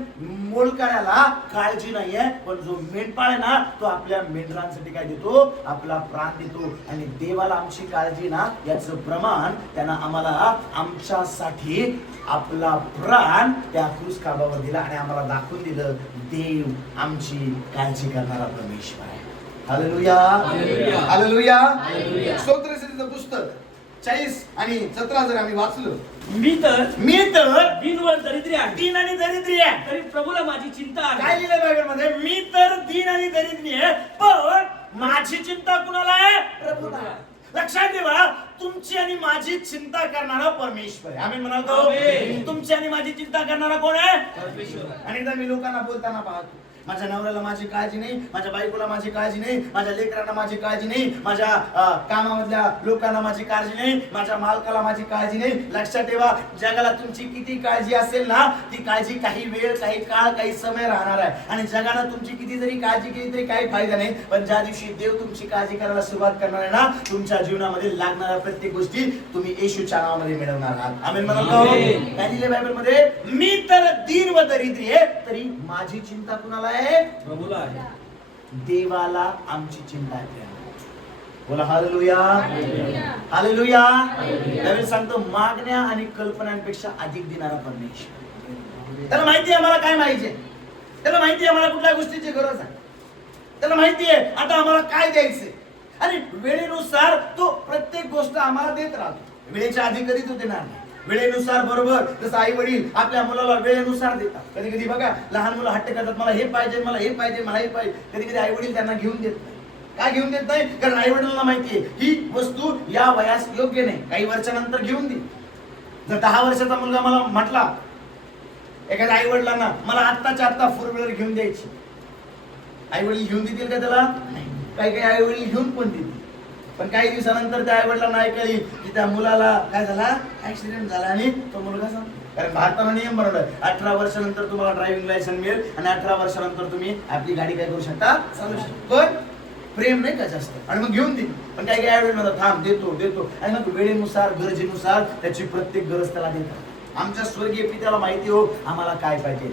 मोलकऱ्याला काळजी नाहीये. पण जो मेंढपाळ आहे ना, तो आपल्या मेंढरांसाठी काय देतो? आपला प्राण देतो. आणि देवाला आमची काळजी ना, याचं प्रमाण त्यानं आम्हाला आमच्यासाठी आपला प्राण त्या क्रूस खांबावर दिला आणि आम्हाला दाखवून दिलं देव आमची काळजी करणारा परमेश्वर आहे. Hallelujah, hallelujah, hallelujah. स्तोत्रसंगीताचं पुस्तक 40 आणि 17 जर आम्ही वाचलं, मी तर दीन व दरिद्री आहे. दीन आणि दरिद्री आहे. तरी प्रभूला माझी चिंता आहे. काय लिहिलंय बायबलमध्ये? मी तर दीन आणि दरिद्री आहे, पण माझी चिंता कुणाला आहे? प्रभूला. लक्षात ठेवा, तुमची आणि माझी चिंता करणारा परमेश्वर आहे. आम्ही म्हणालो आमेन. तुमची आणि माझी चिंता करणारा कोण आहे? परमेश्वर. आणि एकदा मी लोकांना बोलताना पाहतो, माझ्या नवऱ्याला माझी काळजी नाही, माझ्या बायकोला माझी काळजी नाही, माझ्या लेकरांना माझी काळजी नाही, माझ्या कामामधल्या लोकांना माझी काळजी नाही, माझ्या मालकाला माझी काळजी नाही. लक्षात ठेवा, जगाला तुमची किती काळजी असेल ना, ती काळजी काही वेळ, काही काळ, काही समय राहणार आहे. आणि जगानं तुमची किती जरी काळजी केली तरी काही फायदा नाही. पण ज्या दिवशी देव तुमची काळजी करायला सुरुवात करणार आहे ना, तुमच्या जीवनामध्ये लागणाऱ्या प्रत्येक गोष्टी तुम्ही येशूच्या नावामध्ये मिळवणार आहात. आमेन म्हणालो. काय लिहिलंय बायबलमध्ये? मी तर दीन व दरिद्री आहे, तरी माझी चिंता कुणाला आहे? प्रभूला आहे. देवाला आमची चिंता आहे. बोला हालेलुया, हालेलुया. त्यावेळी सांगतो मागण्या आणि कल्पनांपेक्षा अधिक देणारा परमेश्वर. त्याला माहिती आहे आम्हाला काय पाहिजे, त्याला माहिती आहे आम्हाला कुठल्या गोष्टीची गरज आहे, त्याला माहिती आहे आता आम्हाला काय द्यायचंय, आणि वेळेनुसार तो प्रत्येक गोष्ट आम्हाला देत राहतो. वेळेच्या आधी कधी तो देणार नाही, वेळेनुसार बरोबर जसं आई वडील आपल्या मुलाला वेळेनुसार देतात. कधी कधी बघा लहान मुलं हट्ट करतात, मला हे पाहिजे, मला हे पाहिजे, मला हे पाहिजे. कधी कधी आई वडील त्यांना घेऊन देत नाही. काय घेऊन देत नाही? कारण आई वडिलांना माहितीये ही वस्तू या वयास योग्य नाही, काही वर्षानंतर घेऊन दे. जर 10 वर्षाचा मुलगा मला म्हटला एखाद्या आई वडिलांना मला आत्ताच्या आत्ता 4 व्हीलर घेऊन द्यायची, आई वडील घेऊन देतील का त्याला? नाही. काही काही आई वडील घेऊन पण देतील. पण काही दिवसानंतर त्या आई वडिलांना ऐकली की त्या मुलाला काय झाला, ऍक्सिडेंट झाला आणि तो मुलगा सांग. कारण भारताला नियम बनवलाय 18 वर्षानंतर तुम्हाला ड्रायव्हिंग लायसन्स मिळेल आणि 18 वर्षानंतर तुम्ही आपली गाडी काय करू शकता, चालू शकता. पण प्रेम नाही का जास्त आणि मग घेऊन देईल. पण काही काही आई वडील म्हणतात थांब देतो देतो आणि मग वेळेनुसार गरजेनुसार त्याची प्रत्येक गरज त्याला देतात. आमच्या स्वर्गीय पित्याला माहिती हो आम्हाला काय पाहिजे,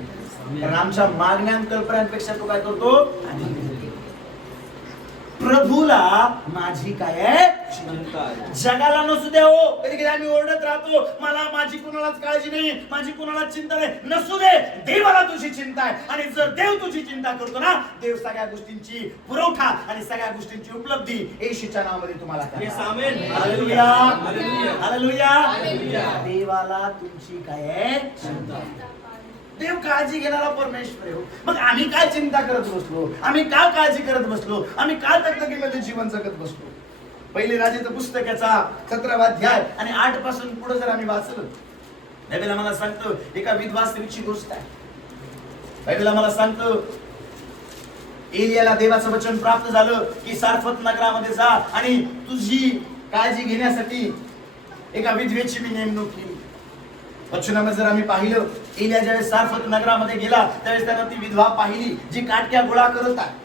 कारण आमच्या मागण्या कल्पनांपेक्षा तो काय करतो, प्रभूला माझी काय आहे चिंता आहे. जगाला नसू द्या हो. कधी कधी आम्ही ओरडत राहतो मला माझी कुणालाच काळजी नाही, माझी कुणालाच चिंता नाही. नसू दे, देवाला तुझी चिंता आहे. आणि जर देव तुझी चिंता करतो ना, देव सगळ्या गोष्टींची पुरवठा आणि सगळ्या गोष्टींची उपलब्धी येशूच्या नावामध्ये तुम्हाला येस, करणार. Amen. Hallelujah, hallelujah. Hallelujah. Hallelujah. देवाला तुमची काय आहे चिंता. देव काळजी घेणारा परमेश्वर आहे. मग आम्ही काय चिंता करत बसलो, आम्ही का काळजी करत बसलो, आम्ही का तकतकीमध्ये जीवन जगत बसलो. पहिले राजाचं पुस्तकाचा 17वा अध्याय आणि 8 पासून पुढे जर आम्ही वाचलं, बायबल आम्हाला सांगतो एका विधवा स्त्रीची गोष्ट आहे. बायबल आम्हाला सांगतो एलियाला देवाचं वचन प्राप्त झालं की सारफत नगरामध्ये जा आणि तुझी काळजी घेण्यासाठी एका विधवेची मी नेमणूक केली. वचनामध्ये जर आम्ही पाहिलं, एलिया ज्यावेळेस सारफत नगरामध्ये गेला त्यावेळेस त्यानं ती विधवा पाहिली जी काटक्या गोळा करत आहे.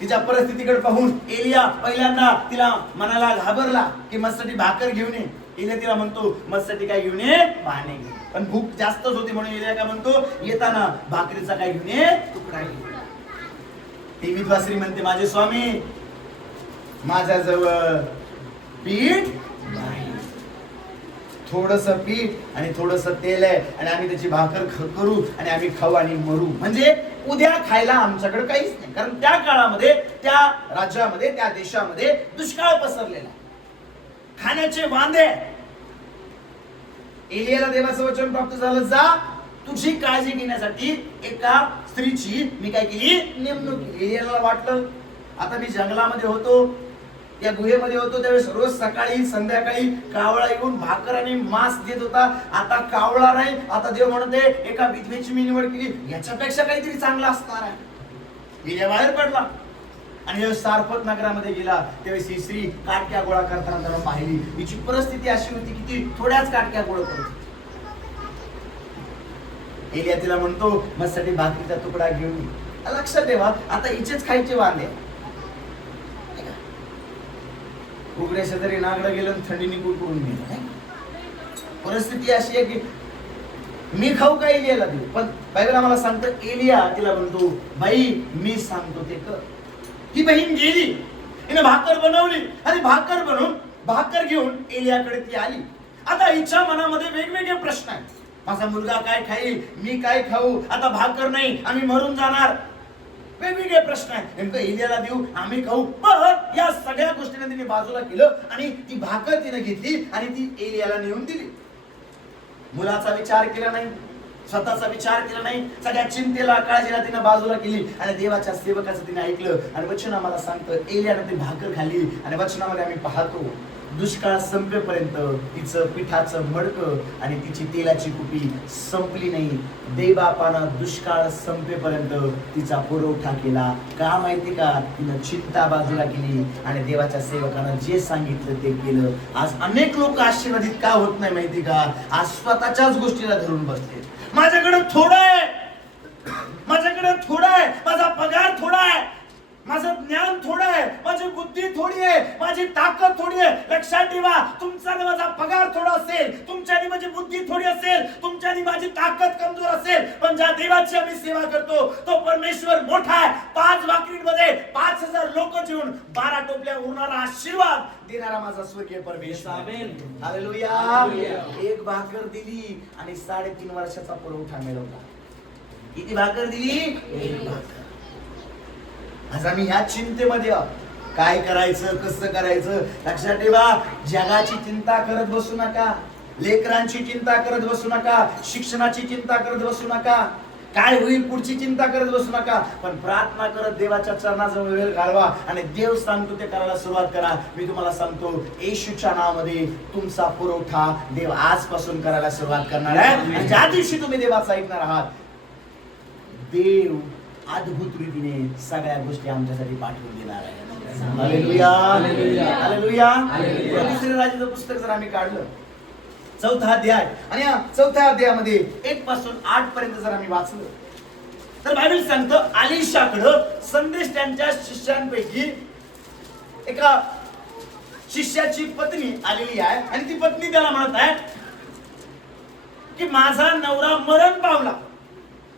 तिच्या परिस्थितीकडे पाहून एलिया पहिल्यांदा तिला मनाला घाबरला की मस्साठी भाकर घेऊन ये. एलिया तिला म्हणतो मस्साठी काय घेऊन ये, पाणी घेऊन. पण भूक जास्तच होती म्हणून एलिया काय म्हणतो, येताना भाकरीचा काय घेऊन ये, तुकडा घेऊन. ती विधवा स्त्री म्हणते माझे स्वामी माझ्याजवळ पीठ नाही, थोडस पीठ आणि थोडस तेल आहे आणि आम्ही त्याची भाकर करू आणि आम्ही खाऊ आणि मरू. म्हणजे उद्या खायला आमच्याकडे काहीच नाही. कारण त्या काळामध्ये त्या राज्यामध्ये त्या देशामध्ये दुष्काळ पसरलेला, खाण्याचे वांदे. एलियाला देवाचं वचन प्राप्त झालं, जा तुझी काळजी घेण्यासाठी एका स्त्रीची मी काय केली, नेमणूक केली. एलियाला वाटलं आता मी जंगलामध्ये होतो, या गुहेमध्ये होतो त्यावेळेस रोज सकाळी संध्याकाळी कावळा येऊन भाकर आणि मांस देत होता. आता कावळा नाही, आता देव म्हणते एका विधवेची मी निवड केली, याच्यापेक्षा काहीतरी चांगलं असणार आहे. एलिया बाहेर पडला आणि जेव्हा सारफत नगरामध्ये गेला त्यावेळेस ही स्त्री काटक्या गोळा करताना त्याला पाहिली. हिची परिस्थिती अशी होती की ती थोड्याच काटक्या गोळा करत होती. एलिया तिला म्हणतो माझ्यासाठी भाकरीचा तुकडा घेऊन ये. लक्षात ठेवा आता हिचेच खायचे वांदे. उघड्या शेजारी नागडं गेलं आणि थंडीने कुरकुरून गेलं. परिस्थिती अशी आहे की मी खाऊ का एलियाला देऊ. पण बायबल आम्हाला सांगतं एलिया तिला म्हणतो बाई मी सांगतो ते कर. ती बहीण गेली, हिने भाकर बनवली आणि भाकर बनवून भाकर घेऊन एलियाकडे ती आली. आता हिच्या मनामध्ये वेगवेगळे प्रश्न आहेत. माझा मुलगा काय खाईल, मी काय खाऊ, आता भाकर नाही आम्ही मरून जाणार. वेगवेगळे प्रश्न आहेत. नेमकं एलियाला देऊ, आम्ही खाऊ. पण या सगळ्या गोष्टींना तिने बाजूला केलं आणि ती भाकर तिने घेतली आणि ती एलियाला नेऊन दिली. मुलाचा विचार केला नाही, स्वतःचा विचार केला नाही, सगळ्या चिंतेला काळजीला तिने बाजूला केली आणि देवाच्या सेवकाचं तिने ऐकलं. आणि वचन आम्हाला सांगतं एलियाने ती भाकर खाल्ली आणि वचनामध्ये आम्ही पाहतो दुष्काळ संपेपर्यंत तिचं पिठाचं मडकं आणि तिची तेलाची कुपी संपली नाही. देवबापानं दुष्काळ संपेपर्यंत तिचा पुरवठा केला. का माहिती का, तिनं चिंता बाजूला केली आणि देवाच्या सेवकानं जे सांगितलं ते केलं. आज अनेक लोक आशीर्वादित का होत नाही माहिती का, आज स्वतःच्याच गोष्टीला धरून बसले. माझ्याकडे थोडं आहे, माझ्याकडे थोडं आहे, माझा पगार थोडा आहे, माझं ज्ञान थोडं आहे, माझी बुद्धी थोडी आहे, माझी ताकद थोडी आहे. लक्षात ठेवा तुमचा आणि माझा पगार थोडा असेल, तुमच्या आणि माझी बुद्धी थोडी असेल, तुमच्या आणि माझी ताकद कमजोर असेल, पण ज्या देवाची आम्ही सेवा करतो तो परमेश्वर मोठा आहे. 5 भाकरीमध्ये 5000 लोक जेवून 12 टोपल्या उरणारा आशीर्वाद देणारा माझा स्वर्गीय परमेश्वर. हालेलुया. एक भाकर दिली आणि 3.5 वर्षाचा पुरवठा मिळवला. किती भाकर दिली? एक भाकर. आज आम्ही ह्या चिंतेमध्ये काय करायचं, कसं करायचं. लक्षात ठेवा जगाची चिंता करत बसू नका. लेकरांची चिंता करत बसू नका, शिक्षणाची चिंता करत बसू नका, काय होईल पुढची चिंता करत बसू नका, पण प्रार्थना करत देवाच्या चरणाजवळ वेळ घालवा आणि देव सांगतो ते करायला सुरुवात करा. मी तुम्हाला सांगतो येशूच्या नावामध्ये तुमचा पुरवठा देव आजपासून करायला सुरुवात करणार आहे. आणि ज्या दिवशी तुम्ही देवाचं ऐकणार आहात, देव अद्भुत रीतीने सगळ्या गोष्टी आमच्यासाठी पाठवून देणार आहे. Hallelujah, hallelujah. दुसऱ्या राजाचं पुस्तक जर आम्ही काढलं, 4था अध्याय, आणि या 4थ्या अध्यायामध्ये 1 पासून 8 पर्यंत जर आम्ही वाचलं, तर बायबल सांगतं अलीशाकडं संदेश त्यांच्या शिष्यांपैकी एका शिष्याची पत्नी आलेली आहे आणि ती पत्नी त्याला म्हणत आहे की माझा नवरा मरण पावला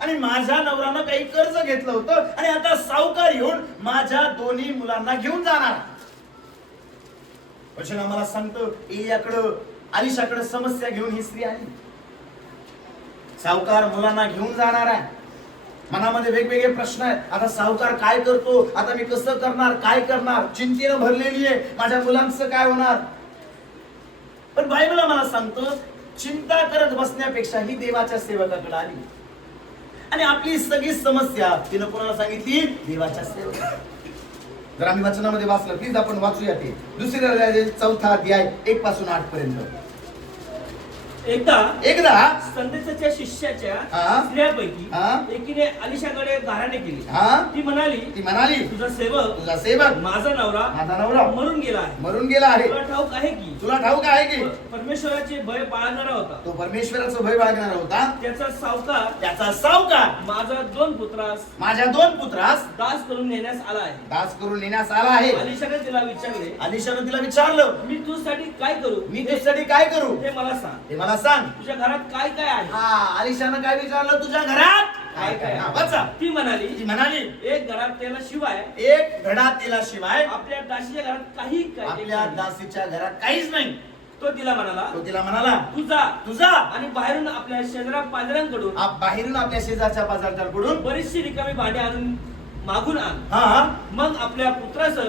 आणि माझ्या नवऱ्यानं काही कर्ज घेतलं होतं आणि आता सावकार येऊन माझ्या दोन्ही मुलांना घेऊन जाणार. वचन आम्हाला सांगतं एलियाकडं अलीशाकडे समस्या घेऊन ही स्त्री आली. सावकार मुलांना घेऊन जाणार आहे, मनामध्ये वेगवेगळे प्रश्न आहेत. आता सावकार काय करतो, आता मी कसं करणार, काय करणार, चिंतेनं भरलेली आहे, माझ्या मुलांचं काय होणार. पण बायबल आम्हाला सांगतो चिंता करत बसण्यापेक्षा ही देवाच्या सेवकाकडे आली आणि आपली सगळी समस्या तिनं कोणाला सांगितली, देवाच्या सेवकाला. जर आम्ही वचनामध्ये वाचलं, प्लीज आपण वाचूया ते दुसऱ्या राजाचे 4था अध्याय 1 पासून 8 पर्यंत. एकदा संदेशाच्या शिष्याच्या हा. स्त्रियापैकी हा. एकीने अलिशाकडे गाराणे केली. हा. ती म्हणाली तुझा तुझा सेवक सेवक माझा नवरा मरून गेला आहे. मरून गेला आहे. तुला ठाऊक आहे की तुला ठाऊक आहे की परमेश्वराचे भय बाळगणारा होता. तो परमेश्वराचं भय बाळगणारा होता. त्याचा सावकार माझ्या 2 पुत्रास दास करून नेण्यास आला आहे. अलिशाने तिला विचारलं मी तुझ्यासाठी काय करू ते मला सांग. तुझ्या घरात काय काय आहे. अलिशानं काय विचारलं, तुझ्या घरात काय काय आहे? वाचा. ती म्हणाली एक घडात तेलाशिवाय आपल्या दासीच्या घरात आपल्या दासीच्या घरात काहीच नाही. तो तिला म्हणाला तुझा आणि बाहेरून आपल्या शेजारच्या पाजारकडून बरीचशी रिकामी भांडी आणून मागून आण. मग आपल्या पुत्रासह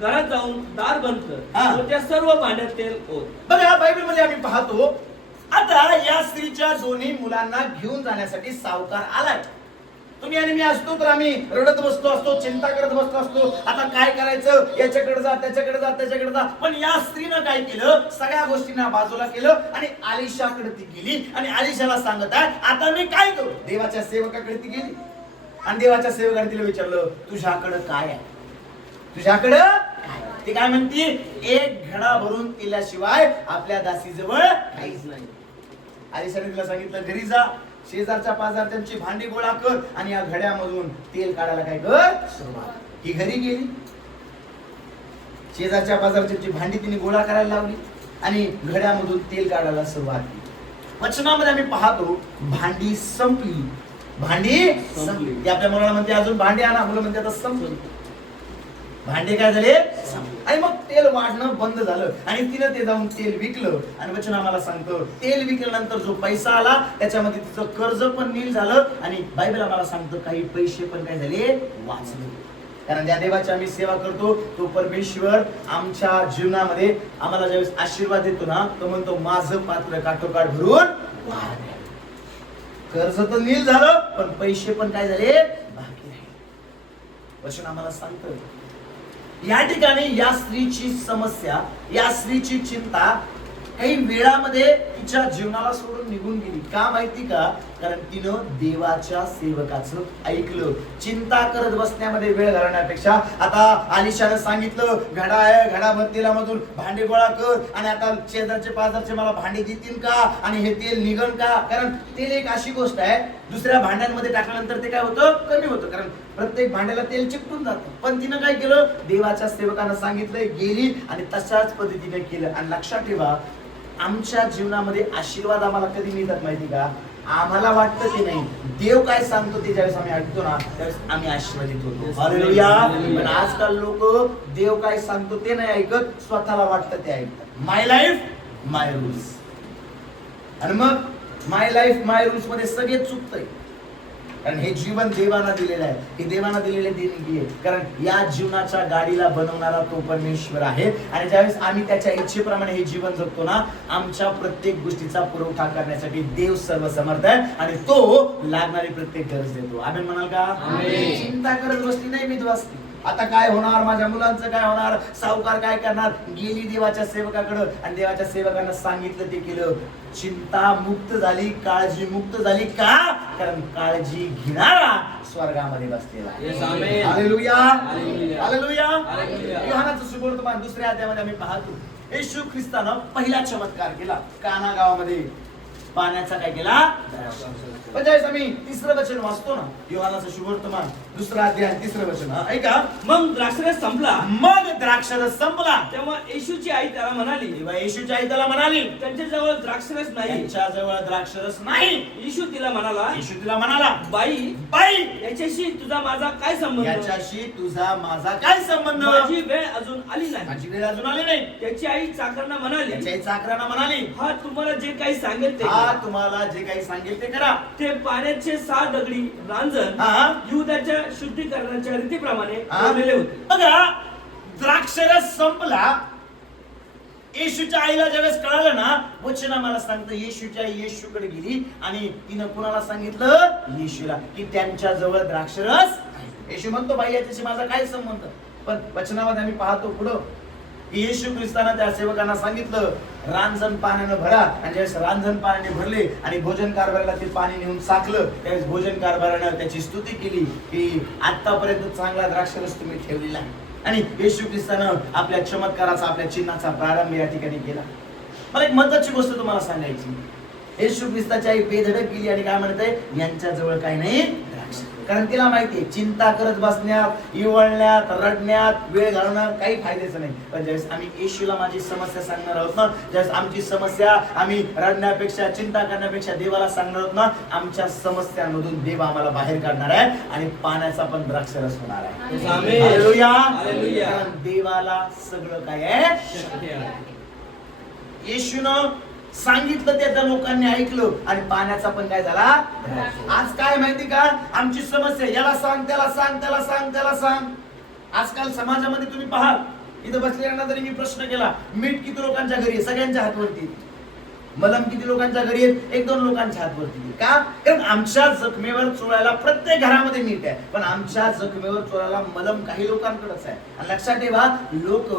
घरात जाऊन दार बंद कर, त्या सर्व भांड्यात तेल ओत. बघा बायबल मध्ये आम्ही पाहतो आता या स्त्रीच्या दोन्ही मुलांना घेऊन जाण्यासाठी सावकार आलाय. तुम्ही आणि मी असतो तर आम्ही रडत बसतो असतो, चिंता करत बसतो असतो, आता काय करायचं, याच्याकडे जा त्याच्याकडे जा. पण या स्त्रीनं काय केलं, सगळ्या गोष्टींना बाजूला केलं आणि अलिशाकडे ती गेली आणि अलिशाला सांगत आहे आता मी काय करू. देवाच्या सेवकाकडे ती गेली आणि देवाच्या सेवकाने तिला विचारलं तुझ्याकडे काय आहे, तुझ्याकडं ती काय म्हणती, एक घडा भरून केल्याशिवाय आपल्या दासीजवळ काहीच नाही. अलिशाने तिला सांगितलं घरी जा, शेजारच्या पाजारच्यांची भांडी गोळा कर आणि या घड्यामधून तेल काढायला काय कर सुरुवात. ही घरी गेली, शेजारच्या पाजारच्यांची भांडी तिने गोळा करायला लावली आणि घड्यामधून तेल काढायला सुरुवात केली. वचनामध्ये आम्ही पाहतो भांडी संपली. ती आपल्या मुलाला म्हणते अजून भांडी आणा, मुलं म्हणते आता संपली. भांडे काय झाले आणि मग तेल वाढणं बंद झालं आणि तिनं ते जाऊन तेल विकलं. आणि वचन आम्हाला सांगतं तेल विकल्यानंतर जो पैसा आला त्याच्यामध्ये तिचं कर्ज पण नील झालं आणि बायबल आम्हाला सांगतं काही पैसे पण काय झाले वाचले. कारण ज्या देवाची आम्ही सेवा करतो तो परमेश्वर आमच्या जीवनामध्ये आम्हाला ज्यावेळेस आशीर्वाद देतो ना तो म्हणतो माझं पात्र काठोकाठ भरून वाढ. कर्ज तर नील झालं पण पैसे पण काय झाले बाकी राहिले. वचन आम्हाला सांगतं या ठिकाणी या स्त्रीची समस्या, या स्त्रीची चिंता काही वेळामध्ये तिच्या जीवनाला सोडून निघून गेली. का माहिती का, कारण तिनं देवाच्या सेवकाचं ऐकलं. चिंता करत बसण्यामध्ये वेळ घालवण्यापेक्षा आता अलिशानं सांगितलं घडा आहे, घडाभर तेलामधून भांडे गोळा कर आणि आता शेजारचे पाजारचे मला भांडे देतील का आणि हे तेल निघन का. कारण तेल एक अशी गोष्ट आहे दुसऱ्या भांड्यांमध्ये टाकल्यानंतर ते काय होतं कमी होतं, कारण प्रत्येक भांड्याला तेल चिपटून जातं. पण तिनं काय केलं, देवाच्या सेवकानं सांगितलं, गेली आणि तशाच पद्धतीने केलं. आणि लक्षात ठेवा आमच्या जीवनामध्ये आशीर्वाद आम्हाला कधी मिळतात माहिती का, आम्हाला वाटतं ते नाही, देव काय सांगतो ते ज्यावेळेस आम्ही ऐकतो ना त्यावेळेस आम्ही आशीर्वादित होतो. हालेलुया. पण आजकाल लोक देव काय सांगतो ते नाही ऐकत, स्वतःला वाटतं ते ऐकतात. माय लाईफ माय रूल्स. आणि मग माय लाईफ माय रूल्स मध्ये सगळे चुकतंय. कारण हे जीवन देवाना दिलेलं आहे, हे देवाना दिलेले देणगी आहे. कारण या जीवनाच्या गाडीला बनवणारा तो परमेश्वर आहे. आणि ज्यावेळेस आम्ही त्याच्या इच्छेप्रमाणे हे जीवन जगतो ना, आमच्या प्रत्येक गोष्टीचा पुरवठा करण्यासाठी देव सर्व समर्थ आहे आणि तो लागणारी प्रत्येक गरज देतो. आमेन म्हणाल का? चिंता करत बसली नाही मी दिवसती, आता काय होणार, माझ्या मुलांचं काय होणार, सावकार काय करणार. गेली देवाच्या सेवकाकडे आणि देवाच्या सेवकांना सांगितलं, ते केलं. चिंता मुक्त झाली, काळजी मुक्त झाली. का? कारण काळजी घेणारा स्वर्गामध्ये बसलेला आहे. Hallelujah, hallelujah. योहानाचं सुवर्तमान 2 अध्यायामध्ये आम्ही पाहतो, येशू ख्रिस्तानं पहिला चमत्कार केला काना गावामध्ये. पाण्याचा काय केला? पण ज्यावेळेस आम्ही 3रं वचन वाचतो ना, योहानाचं सुवर्तमान 2 अध्याय 3रं वचन, ऐका. मग द्राक्षरस संपला. मग द्राक्षरस संपला. तेव्हा येशूची आई त्याला म्हणाली, तेव्हा येशूची आई त्याला म्हणाली, त्यांच्याजवळ द्राक्षरस नाही. त्यांच्याजवळ द्राक्षरस नाही. येशू तिला म्हणाला, येशू तिला म्हणाला, बाई, बाई, याच्याशी तुझा माझा काय संबंध? याच्याशी तुझा माझा काय संबंध? माझी वेळ अजून आली नाही. माझी वेळ अजून आली नाही. त्याची आई चाकरांना म्हणाली, त्याची आई चाकरांना म्हणाली, हा तुम्हाला जे काही सांगेल ते हा करा. तुम्हाला जे काही सांगेल ते करा. ते पाण्याचे 6 दगडी रांजण हा. युदाच्या शुद्धीकरणाच्या रीतीप्रमाणे हा. ठेवलेले होते. बघा, द्राक्षरस संपला. येशूच्या आईला ज्यावेळेस कळालं ना, वचन आम्हाला सांगतं, येशूच्या आई येशूकडे गेली आणि तिनं कुणाला सांगितलं? येशूला, की त्यांच्या जवळ द्राक्षरस नाही. येशू म्हणतो, बाई याच्याशी माझा काय संबंध? पण वचनामध्ये आम्ही पाहतो पुढं, येशू ख्रिस्तानं त्या सेवकांना सांगितलं, रांजण पाण्यानं भरा. आणि ज्यावेळेस रांजण पाण्याने भरले आणि भोजन कारभाराला ते पाणी नेऊन साकलं, त्यावेळेस भोजन कारभारानं त्याची स्तुती केली की आतापर्यंत चांगला द्राक्षरस तुम्ही ठेवलेला आहे. आणि येशू ख्रिस्तानं आपल्या चमत्काराचा, आपल्या चिन्हाचा प्रारंभ या ठिकाणी केला. मला एक महत्वाची गोष्ट तुम्हाला सांगायची, येशू ख्रिस्ताची आई बेधडक गेली आणि काय म्हणते, यांच्या जवळ काही नाही द्राक्ष. कारण तिला माहितीये, चिंता करत बसण्यात, इवळण्यात, रडण्यात वेळ घालवण्यात काही फायद्याचं नाही. पण ज्यावेळेस आम्ही येशूला माझी समस्या सांगणार आहोत ना, ज्यावेळेस आमची समस्या आम्ही रडण्यापेक्षा, चिंता करण्यापेक्षा देवाला सांगणार आहोत ना, आमच्या समस्यांमधून देव आम्हाला बाहेर काढणार आहे आणि पाण्याचा पण द्राक्षरस होणार आहे. हालेलुया. कारण देवाला सगळं काय आहे शक्य आहे. येशूनं सांगितलं, त्या लोकांनी ऐकलं आणि पाण्याचा पण काय झाला? आज काय माहिती का, आमची समस्या, याला सांग, त्याला सांग, त्याला सांग, त्याला सांग. आजकाल समाजामध्ये तुम्ही पाहाल, इथं बसलेल्यांना जरी मी प्रश्न केला, मीठ किती लोकांच्या घरी आहे? सगळ्यांच्या हातवरती. मलम किती लोकांच्या घरी आहेत? 1-2 लोकांच्या हातवरती. का? कारण आमच्या जखमेवर चोळायला प्रत्येक घरामध्ये मीठ आहे, पण आमच्या जखमेवर चोळायला मलम काही लोकांकडेच आहे. आणि लक्षात ठेवा, लोक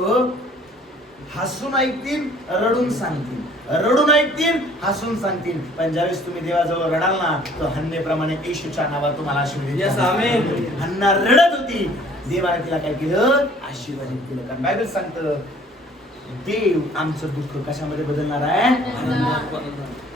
हसून ऐकतील, रडून सांगतील, रडून ऐकतील, हसून सांगतील. पण ज्यावेळेस तुम्ही देवाजवळ रडाल ना, तो हन्नेप्रमाणे येशूच्या नावात तुम्हाला आशीर्वाद देईल. हन्ना रडत होती, देवाने तिला काय केलं? आशीर्वादित केलं. कारण बायबल सांगतं, देव आमचं दुःख कशामध्ये बदलणार आहे?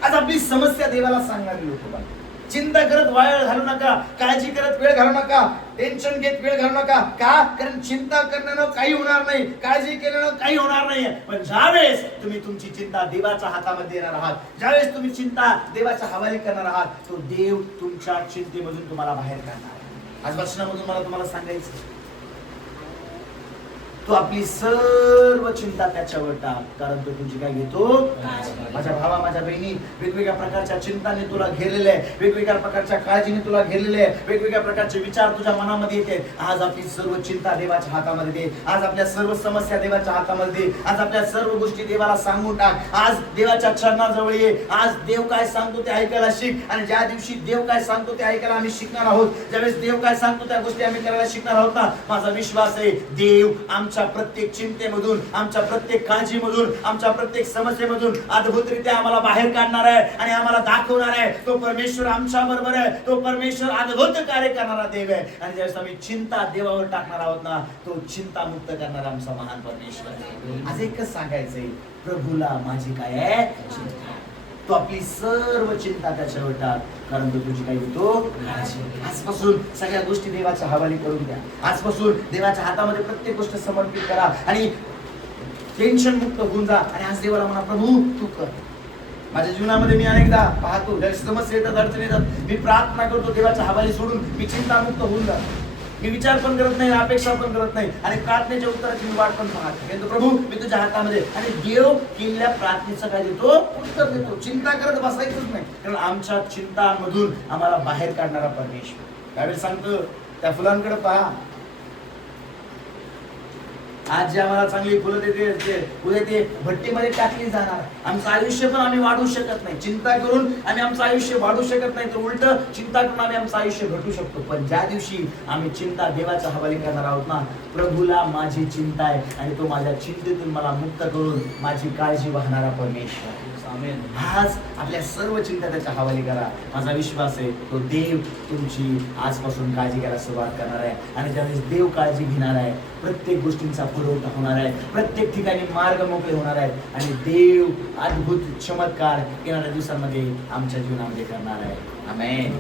आज आपली समस्या देवाला सांगणारी लोक बघा. चिंता करत वेळ घालू नका, काळजी करत वेळ घालू नका, टेन्शन घेत वेळ घालू नका. का? कारण चिंता करण्यानं काही होणार नाही, काळजी केल्यानं काही होणार नाही. पण ज्यावेळेस तुम्ही तुमची चिंता देवाच्या हातामध्ये देणार आहात, ज्यावेळेस तुम्ही चिंता देवाच्या हवाली करणार आहात, तो देव तुमच्या चिंतेमधून तुम्हाला बाहेर काढणार आहे. आज वचनामधून मला तुम्हाला सांगायचं, तो आपली सर्व चिंता त्याच्यावर टाक, कारण तो तुझी काय घेतो? माझ्या भावा, माझ्या बहिणी, वेगवेगळ्या प्रकारच्या चिंताने तुला घेरलेले आहे, वेगवेगळ्या प्रकारच्या काळजीने तुला घेरलेले आहे, वेगवेगळ्या प्रकारचे विचार तुझ्या मनामध्ये येते. आज आपली सर्व चिंता देवाच्या हातामध्ये दे. आज आपल्या सर्व समस्या देवाच्या हातामध्ये दे. आज आपल्या सर्व गोष्टी देवाला सांगून टाक. आज देवाच्या चरणाजवळ ये. आज देव काय सांगतो ते ऐकायला शिक. आणि ज्या दिवशी देव काय सांगतो ते ऐकायला आम्ही शिकणार आहोत, ज्यावेळेस देव काय सांगतो त्या गोष्टी आम्ही करायला शिकणार आहोत ना, माझा विश्वास आहे, देव आमच्या प्रत्येक चिंतेमधून, आमच्या प्रत्येक काळजीमधून, आमच्या प्रत्येक समस्येमधून अद्भुतरित्या आम्हाला बाहेर काढणार आहे आणि आम्हाला दाखवणार आहे. तो परमेश्वर आमच्या बरोबर आहे, तो परमेश्वर अद्भुत कार्य करणारा देव आहे. आणि ज्यावेळेस आम्ही चिंता देवावर टाकणार आहोत ना, तो चिंता मुक्त करणारा आमचा महान परमेश्वर आहे. आज एकच सांगायचंय, प्रभूला माझी काय आहे चिंता. तो आपली सर्व चिंता त्याच्यावर टाक, कारण तो तुझी काय होतो? आजपासून सगळ्या गोष्टी देवाच्या हवाली करून द्या. आजपासून देवाच्या हातामध्ये प्रत्येक गोष्ट समर्पित करा आणि टेन्शन मुक्त होऊन जा. आणि आज देवाला म्हणा, प्रभू तू कर. माझ्या जीवनामध्ये मी अनेकदा पाहतो, समस्या येतात, अडचणी येतात, मी प्रार्थना करतो, देवाच्या हवाली सोडून मी चिंतामुक्त होऊन जा. मी विचार पण करत नाही, अपेक्षा पण करत नाही आणि प्रार्थनेच्या उत्तराची मी वाट पण पाहत नाही. म्हणतो प्रभू मी तुझ्या हातामध्ये, आणि देव केलेल्या प्रार्थनेचं काय देतो? उत्तर देतो. चिंता करत बसायचंच नाही, कारण आमच्या चिंतांमधून आम्हाला बाहेर काढणारा परमेश्वर. त्यावेळी सांगतो त्या फुलांकडे पहा, आज जे आम्हाला चांगली फुलं देते उद्या ते भट्टीमध्ये टाकली जाणार. आमचं आयुष्य पण आम्ही वाढवू शकत नाही. चिंता करून आम्ही आमचं आयुष्य वाढवू शकत नाही, तर उलट चिंता करून आम्ही आमचं आयुष्य घटू शकतो. पण ज्या दिवशी आम्ही चिंता देवाच्या हवाली करणार आहोत ना, प्रभूला माझी चिंता आहे आणि तो माझ्या चिंतेतून मला मुक्त करून माझी काळजी वाहणारा परमेश्वर. आज आपल्या सर्व चिंता त्याच्या हवाली करा. माझा विश्वास आहे तो देव तुमची आजपासून काळजी करायला सुरुवात करणार आहे, आणि ज्यावेळेस देव काळजी घेणार आहे प्रत्येक गोष्टींचा पुरवठा होणार आहे, प्रत्येक ठिकाणी मार्ग मोकळे होणार आहेत, आणि देव अद्भुत चमत्कार येणाऱ्या दिवसांमध्ये आमच्या जीवनामध्ये करणार आहे. आमेन.